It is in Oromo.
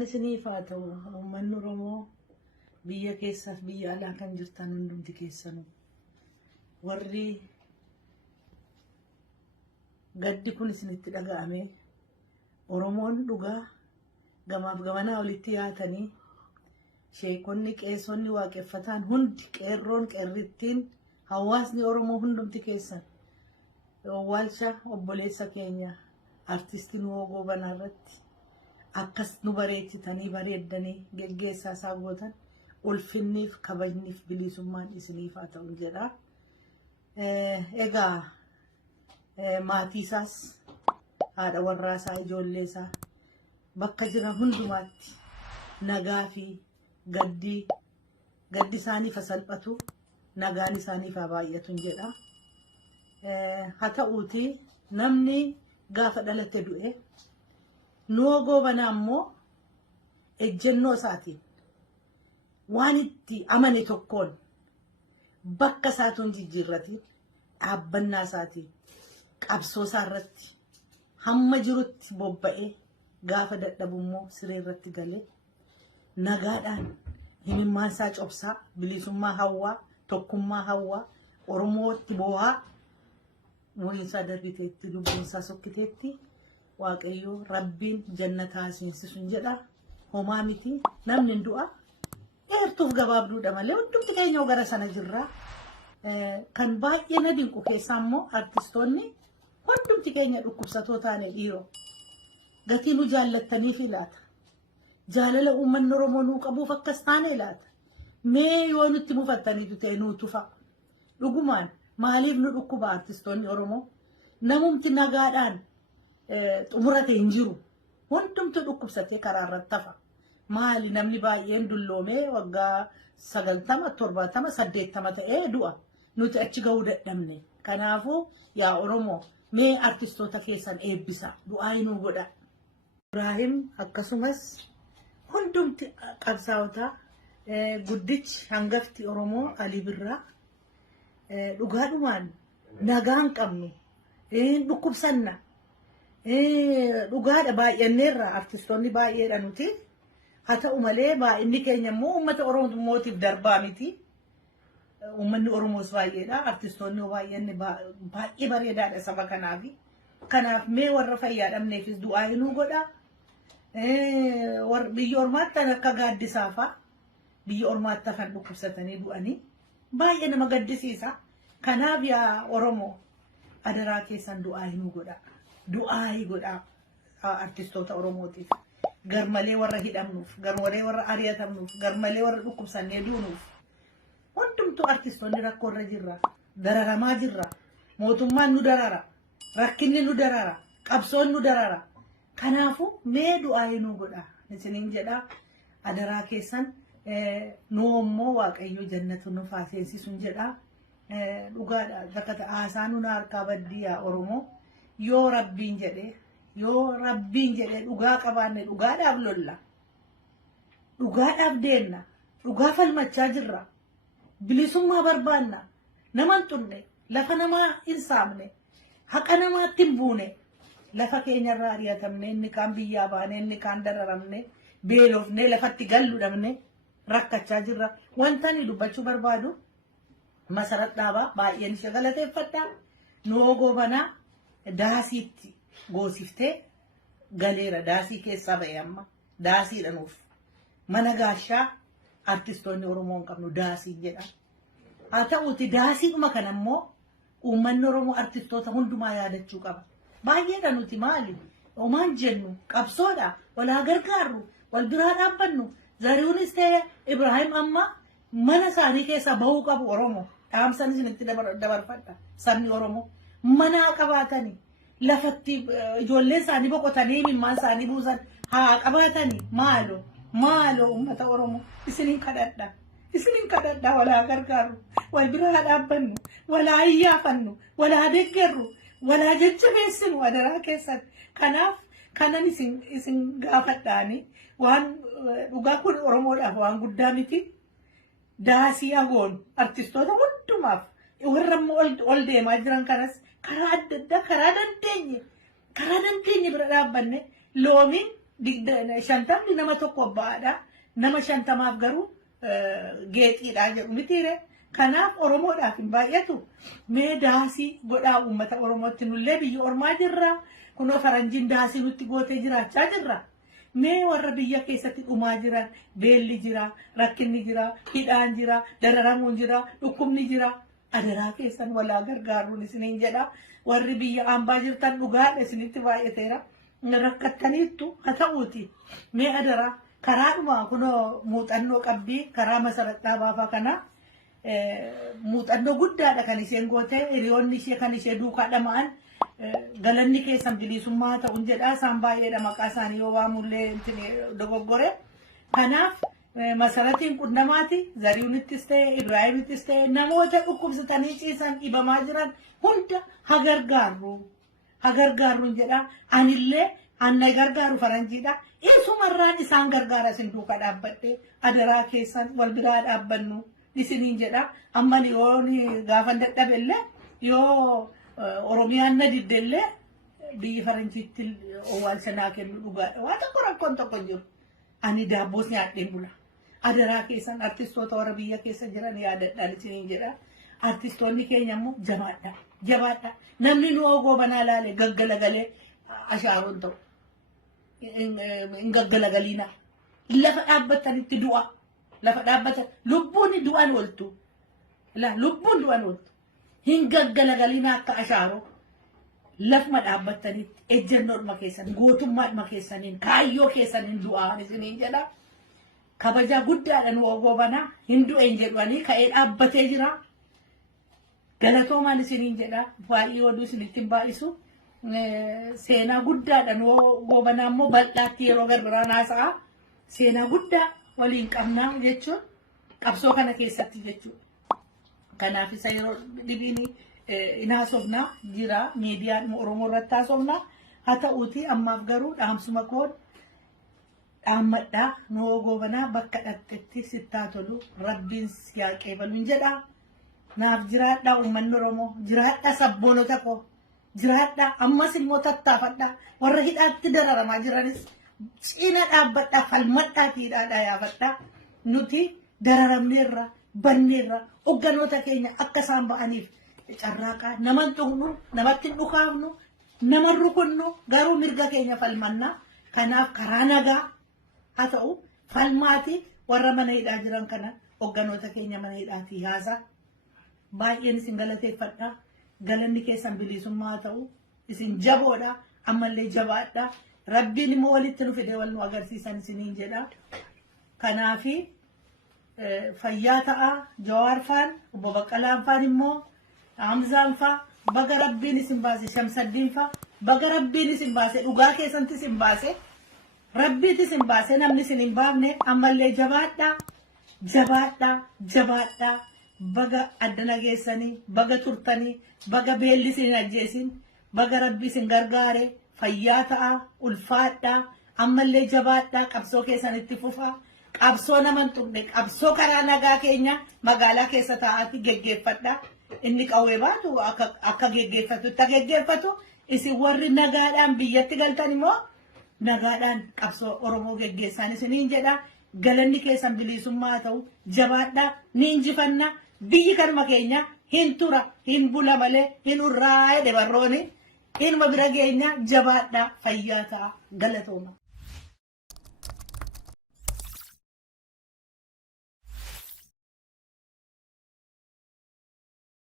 Nagaan isiniif haa ta'u uummanni Oromoo biyya keessaaf biyya alaa kan jirtan hundumti keessanuu warri gaddi kun isinitti dhaga'ame Oromoon dhugaa gamaaf gamanaa walitti yaatanii sheekonni qeessonni waaqeffataan hundi qeerroon qeerrittiin hawaasni Oromoo hundumti keessan Owwaalcha obboleessa keenya artistiin Woogoo Banaa irratti akkas nu bareechitanii bareeddanii geggeessaa isaa gootan ulfinniif kabajniif bilisummaan isiniif haa ta'u jedha. Egaa maatii isaas haadha warraa isaa ijoollee isaa bakka jiran hundumaatti nagaa fi gaddi isaaniif salphatu nagaan isaaniif haa baay'atu jedha. Haa ta'uuti namni gaafa dhalate du'e Woogoo Banaa ammoo ejjennoo isaatiin waan itti amane tokkoon bakka isaatuun jijjiirratiin dhaabbannaa isaatiin qabsoo isaa irratti hamma jirutti bobba'ee gaafa dadhabu immoo siree irratti galee nagaadhaan himimmaan isaa cobsaa bilisummaa hawwaa tokkummaa hawwaa Oromootti boo'aa Muhiinsaa darbiteetti lubbuunsaa sokkiteetti Waaqayyo Rabbiin jannataa seensisun jedha. Homaa miti namni du'a dheertuuf gabaabduudha malee hundumti keenya gara sana jirra. Kan baay'ee na dinqu keessaa immoo artistoonni hundumti keenya dhukkubsatoo taane dhiiroo gatii nu jaallattaniif laata. Jaalala uummanni Oromoo nuu qabuuf akkas taane laata. Mee yoo nutti mufattaniitu ta'e nuu tufa. Dhugumaan maaliif nu dhukkuba artistoonni Oromoo? Namumti nagaadhaan xumurate hin jiru. Hundumtu dhukkubsatee karaa irratti hafa. Maali namni baay'een dulloomee waggaa 90, 70, 80 ta'ee du'a. Nuti achi gahuu dadhabne. Kanaafuu yaa Oromoo mee artistoota keessan eebbisa. Du'aa hinuu godha. Ibraahim akkasumas hundumti qabsaa'otaa guddichi hangafti Oromoo Alii Birraa dhugaadhumaan nagaan qabnu dhukkubsanna. Dhugaadha baay'anneerra artistoonni baay'eedha nuti. Haa ta'u malee baay'inni keenya immoo uummata Oromootiif darbaa miti. Uummanni Oromoos baay'eedha. Artistoonni baay'anne baay'ee bareedaadha saba kanaaf. Kanaaf mee warra fayyaa dhabneefis du'aa hinuu godha. Biyya ormaatti akka gaaddisaa fa'a. Biyya ormaatti hafan dhukkubsatanii du'anii. Baay'ee nama gaddisiisa. Kanaaf yaa Oromoo adaraa keessan du'aa hinuu godha. Du'aa godha artistoota Oromootiif. Garmalee warra hidhamnuuf, garmalee warra ari'atamnuuf, garmalee warra dhukkubsannee duunuuf. Hundumtuu artistoonni rakkoo irra jirra. Dararamaa jirra. Mootummaan nu darara. Rakkinni nu darara. Qabsoon nu darara. Kanaafuu mee du'aa hinuu godha. Isiniin jedha adaraa keessan nu immoo Waaqayyo jannatu nuuf haa seensisuun jedha. Dhugaadha. Zakata haasaa nu harkaa baddii yaa Oromoo. Yoo Rabbiin jedhee dhugaa qabaanne dhugaadhaaf lolla. Dhugaadhaaf deenna. Dhugaa falmachaa jirra. Bilisummaa barbaanna. Naman tunne. Lafa namaa hin saamne. Haqa namaatti hin buune. Lafa keenyarraa ari'atamne. Inni kaan biyyaa baane. Inni kaan dararamne. Beelofne. Lafatti gallu dhabne. Rakkachaa jirra. Wanta ni dubbachuu barbaadu. Masarat dhaabaa baay'een ishee galateeffadha. Woogoo Banaa daasiitti goosiftee galeera. Daasii keessaa ba'e amma. Daasii dhanuuf. Mana gaashaa artistoonni Oromoo hin qabnu daasii jedha. Haa ta'uuti daasiidhuma kana immoo uummanni Oromoo artistoota hundumaa yaadachuu qaba. Baay'eedha nuti maali? Omaan jennu qabsoodha. Walaa gargaarru. Wal biraa dhaabbannu. Zarihuunis ta'e Ibraahim amma mana isaanii keessaa bahuu qabu Oromoo. Dhaamsan isinitti dabarfadha. Sabni Oromoo mana qabaatanii lafatti ijoolleen isaanii boqotanii mimmaan isaanii buusan haa qabaatanii maaloo uummata Oromoo isiniin kadhadha walaa gargaaru wal biraa dhaabbannu walaa iyyaafannu walaa deeggarru walaa jajjabeessinu adaraa keessatti. Kanaaf kanan isin gaafadhaani waan dhugaa kun Oromoodhaaf waan guddaa miti. Daasii agoon artistoota hundumaaf warra ol deemaa jiran kanas karaa adda addaa karaa dandeenye bira dhaabbanne loomiin shantamni nama tokko abbaadha. Nama shantamaaf garuu geexiidha jedhu mitiire. Kanaaf Oromoodhaaf hin baay'atu. Mee daasii godhaa uummata Oromootti nullee biyya ormaa jirra. Kunoo faranjiin daasii nutti gootee jiraachaa jirra. Mee warra biyya keessatti dhumaa jiran beelli jira, rakkinni jira, hidhaan jira, dararamuun jira, dhukkubni jira. Adaraa keessan walaa gargaaruun isiniin jedha. Warri biyya hambaa jirtan dhugaadha isinitti baay'ateera. Rakkattaniittu haa ta'uuti. Mee adaraa karaadhuma kunoo muuxannoo qabdii karaa masaradhaa baafaa kana muuxannoo guddaadha kan isheen gootee hiriyoonni ishee kan ishee duukaa dhama'an galanni keessan bilisummaa ta'uun jedha. Isaan baay'eedha maqaa isaanii yoo waamullee dogoggore. Kanaaf masaratiin qunnamaati Zarihuunittis ta'e Ibraahimittis ta'e namoota dhukkubsatanii ciisan dhibamaa jiran hunda hagargaarruun jedha. Anillee anna gargaaru faranjiidha. Isumarraan isaan gargaara isin duuka dhaabbadhe adaraa keessan wal biraa dhaabbannu isiniin jedha. Amma yoo gaafa dadhabellee yoo Oromiyaan na diddellee biyyi faranjiitti owwaalcha naa kennu dhugaadha. Waa tokko rakkoon tokko jiru. Ani daabboos nyaadheen bula. Adaraa keessan artistoota warra biyya keessa jiran yaadadhaan isiniin jedha. Artistoonni keenya immoo jabaadha. Namni nu ogoo banaa laale gaggalagalee ashaaroon ta'u. Hin gaggalagaliina. Lafa dhaabbatanitti du'a. Lafa dhaabbatan lubbuun du'an ooltu. Lubbuun du'an ooltu. Hin gaggalagaliina akka ashaaroo. Lafuma dhaabbatanitti ejjennoodhuma keessan gootummaadhuma keessaniin kaayyoo keessaniin du'aan isiniin jedha. Kabaja guddaadhaan ogoo banaa hin du'een jedhanii ka'ee dhaabbatee jira. Galatoomaan isiniin jedha. Baay'ee oduu isinitti hin baay'isu. Seenaa guddaadhaan ogoo banaa immoo bal'aatti yeroo garbiraan haasa'a. Seenaa guddaa waliin qabnaa jechuun qabsoo kana keessatti jechuudha. Kanaaf isa yeroo dhibiin hin haasofnaa jira miidiyaan Oromoo irratti haasofnaa. Haa ta'uuti ammaaf garuu dhaamsuma koon dhaammadhaa nu ogoo banaa bakka dhaqxetti sittaa tolu rabbiin siyaa qeebaluun jedha. Naaf jiraadhaa uummanni Oromoo jiraadhaa sabboonota koo jiraadhaa ammas immoo tattaafadhaa warra hidhaatti dararamaa jiranis cina dhaabbadhaa falmadhaatiidhaa yaafadhaa. Nuti dararamneerra banneerra hogganoota keenya akka isaan ba'aniif carraaqaa naman tuqnu namatti dhukaafnu naman rukunnu garuu mirga keenya falmannaa. Kanaaf karaa nagaa haa ta'u falmaati warra mana hidhaa jiran kana hogganoota keenya mana hidhaatii haasaa. Baay'een isin galateeffadhaa. Galanni keessan bilisummaa haa ta'u isin jaboodha ammallee jabaadha. Rabbiin immoo walitti nu fidee wal nu agarsiisan isiniin jedha. Kanaafi fayyaa ta'a Jawaar faan obbo Baqqalaan faan immoo Hamzaan faa baga rabbiin isin baase Shamsaddiin faa baga rabbiin isin baase dhugaa keessanti isin baase rabbiitti isin baase namni isin hin baafne ammallee jabaadhaa. Baga addana geessanii baga turtanii baga beelli isin ajjeesin baga rabbi isin gargaare fayyaa ta'a ulfaadhaa ammallee jabaadhaa qabsoo keessanitti fufaa. Qabsoo naman tuqne qabsoo karaa nagaa keenya magaalaa keessa taa'aati geggeeffadha. Inni qawwee baatu akka geggeeffatu isin warri nagaadhaan biyyatti galtan immoo nagaadhaan qabsoo Oromoo geggeessan isiniin jedha. Galanni keessan bilisummaa ta'u jabaadhaa ni injifanna. Biyyi kanuma keenya hin tura hin bula malee hin urraa jedhe barrooni. Ilma bira geenya jabaadhaa fayyaa ta'a galatooma.